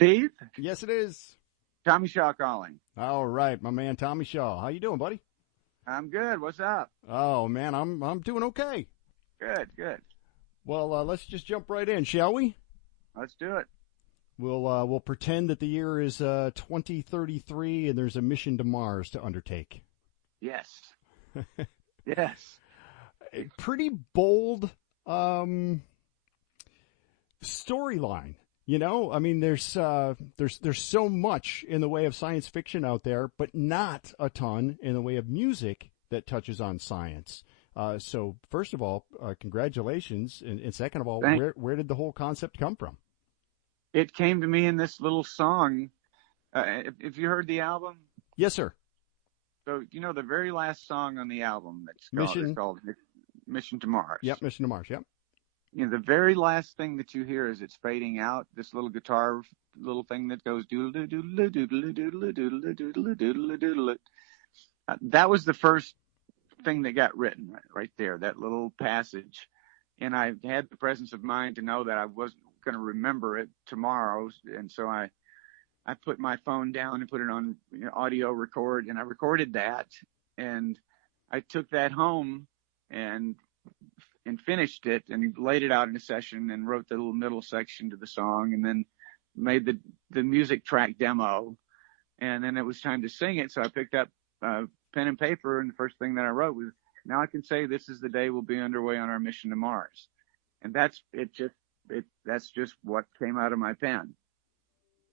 Steve? Yes, it is. Tommy Shaw calling. All right, my man Tommy Shaw. How you doing, buddy? I'm good. What's up? Oh man, I'm doing okay. Good. Well, let's just jump right in, shall we? Let's do it. We'll pretend that the year is 2033 and there's a mission to Mars to undertake. Yes. Yes. A pretty bold storyline. You know, I mean, there's so much in the way of science fiction out there, but not a ton in the way of music that touches on science. So first of all, congratulations, and second of all, where did the whole concept come from? It came to me in this little song. If you heard the album? Yes, sir. So you know the very last song on the album that's called Mission to Mars. Yep, Mission to Mars. Yep. You know, the very last thing that you hear as it's fading out, this little guitar little thing that goes doodle doodle doodle doodle doodle doodle doodle doodle. That was the first thing that got written right there, that little passage. And I had the presence of mind to know that I wasn't going to remember it tomorrow. And so I put my phone down and put it on audio record, and I recorded that. And I took that home and finished it and laid it out in a session and wrote the little middle section to the song, and then made the music track demo. And then it was time to sing it. So I picked up pen and paper, and the first thing that I wrote was, now I can say this is the day we'll be underway on our mission to Mars. And that's just what came out of my pen.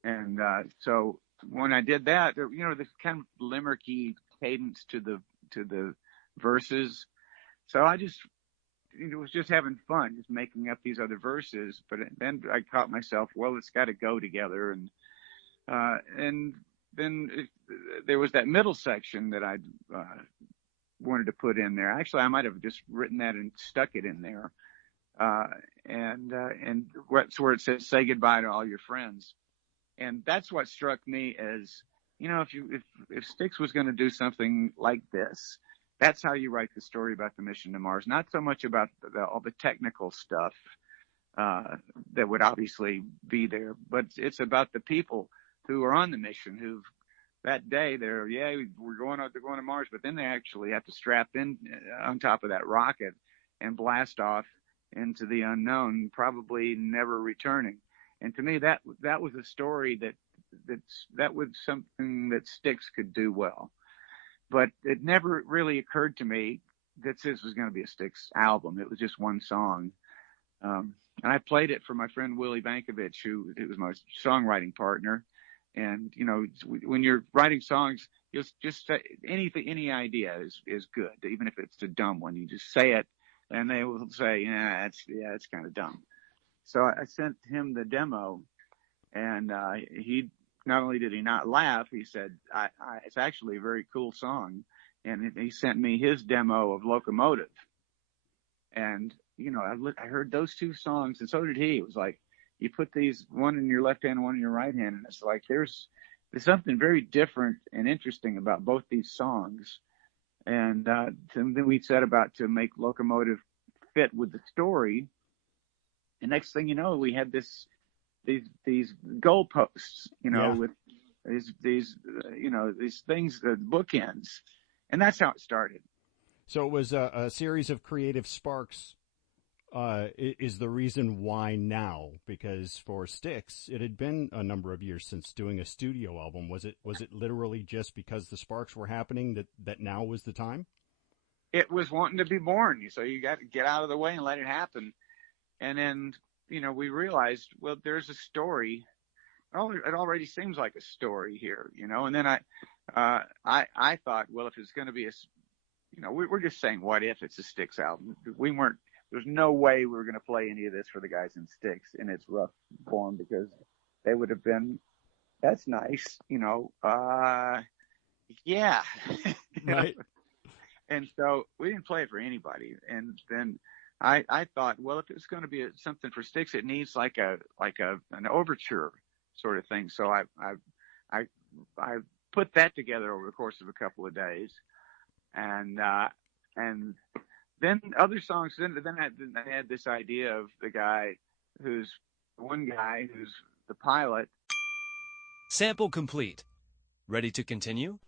And so when I did that, this kind of limericky cadence to the verses. So I was just having fun, just making up these other verses. But then I caught myself, well, it's got to go together. And then there was that middle section that I wanted to put in there. Actually, I might have just written that and stuck it in there. And that's where it says, say goodbye to all your friends. And that's what struck me as, if Styx was going to do something like this, that's how you write the story about the mission to Mars. Not so much about all the technical stuff that would obviously be there, but it's about the people who are on the mission, who've that day we're going to Mars, but then they actually have to strap in on top of that rocket and blast off into the unknown, probably never returning. And to me, that was a story that was something that Styx could do well. But it never really occurred to me that this was going to be a Styx album. It was just one song. And I played it for my friend Willie Bankovich, who was my songwriting partner. And, when you're writing songs, just say any idea is good, even if it's a dumb one. You just say it, and they will say, it's kind of dumb. So I sent him the demo, and he not only did he not laugh, he said, it's actually a very cool song. And he sent me his demo of Locomotive. And, I heard those two songs, and so did he. It was like, you put these, one in your left hand, one in your right hand, and it's like there's something very different and interesting about both these songs. And then we set about to make Locomotive fit with the story. And next thing you know, we had these goalposts, with these things, the bookends, and that's how it started. So it was a series of creative sparks. Is the reason why now? Because for Styx, it had been a number of years since doing a studio album. Was it literally just because the sparks were happening that now was the time? It was wanting to be born, so you got to get out of the way and let it happen. And then, we realized, well, there's a story. It already seems like a story here, And then I thought, well, if it's going to be we're just saying, what if it's a Styx album? There's no way we were going to play any of this for the guys in Styx in its rough form, because they would have been, that's nice, yeah. Right. And so we didn't play it for anybody. And then I thought, well, if it's going to be something for Styx, it needs like an overture sort of thing. So I put that together over the course of a couple of days, and then other songs. Then I had this idea of the one guy who's the pilot, Sample complete. Ready to continue?